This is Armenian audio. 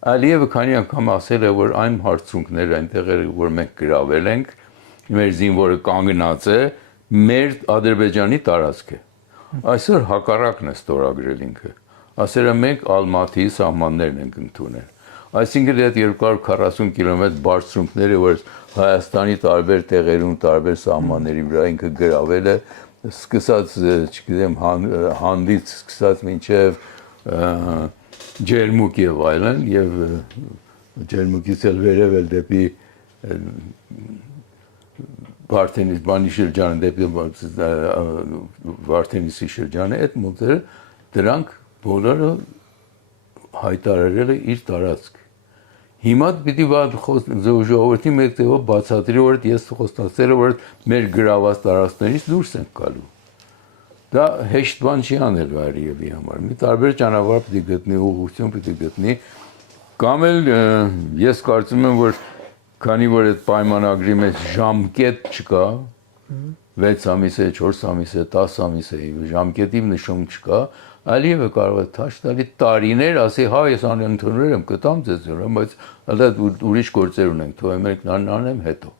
Ալիևը քանի անգամ ասել է, որ այն հարցունքները այնտեղերը, որ մենք գրավել ենք, մեր զինվորը կանգնած է, մեր Ադրբեջանի տարածք է։ Այսօր հակառակն է ստորագրել ինքը։ Ասել է մենք Ալմատիի սահմաններն ենք ընդունել։ Այսինքն այդ 240 կիլոմետր բարձրությունները, որ Հայաստանի տարբեր տեղերում, տարբեր սահմանների վրա ինքը գրավել է, սկսած, չգիտեմ, հանդից սկսած մինչև ջերմուկ եւ այլն, եւ ջերմուկից էլ վերև էլ դեպի Վարդենիս բանի շրջանը, դեպի Վարդենիսի շրջանը, այդ մոտերը դրանք բոլորը հայտարարել է իր տարածք։ Հիմա պիտի ժողովրդի մեկ տեղով բացատրի, որ ես խոստացել եմ, որ մեր գրաված տարածքներից դուրս ենք գալու։ Դա հեշտ բան չի անել Ալիևի համար։ Մի տարբեր ճանապարհ պիտի գտնի, ուղղություն պիտի գտնի, կամ էլ ես կարծում եմ, որ քանի որ այդ պայմանագրի մեջ ժամկետ չկա, 6 ամիս է, 4 ամիս է, 10 ամիս է, ժամկետի նշում չկա, Ալիևը կարող է թաշ տալի տարիներ, ասի, հա, ես ընդունել եմ, կտամ ձեզ, բայց ուրիշ գործեր ունենք, թող եմ անեմ հետո։